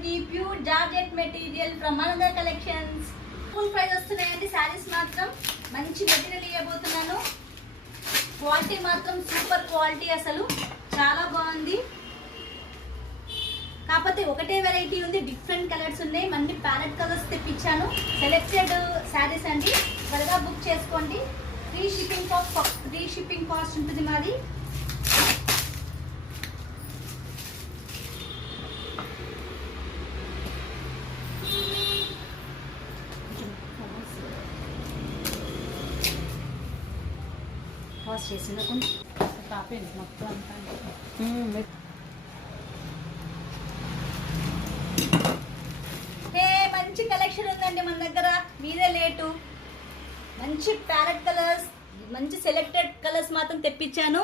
మనకి pure georgette material from మనదర్ collections. Full price వస్తున్నాయండి శారీస్ మాత్రం. మంచి మెటీరియల్ ఇవ్వబోతున్నాను. క్వాలిటీ మాత్రం సూపర్ క్వాలిటీ, అసలు చాలా బాగుంది. కాకపోతే ఒకటే వెరైటీ ఉంది, డిఫరెంట్ కలర్స్ ఉన్నాయి. మళ్ళీ ప్యాలెట్ కలర్స్ తెప్పించాను. సెలెక్టెడ్ శారీస్ అండి, త్వరగా బుక్ చేసుకోండి. ఫ్రీ షిప్పింగ్ కాస్ట్ ఉంటుంది మాది. పాస్ చేసిందా కొంచెం తాపేయండి మొత్తం అంతా. మంచి కలెక్షన్ ఉందండి మన దగ్గర, మీదే లేటు. మంచి ప్యారెట్ కలర్స్, మంచి సెలెక్టెడ్ కలర్స్ మాత్రం తెప్పించాను.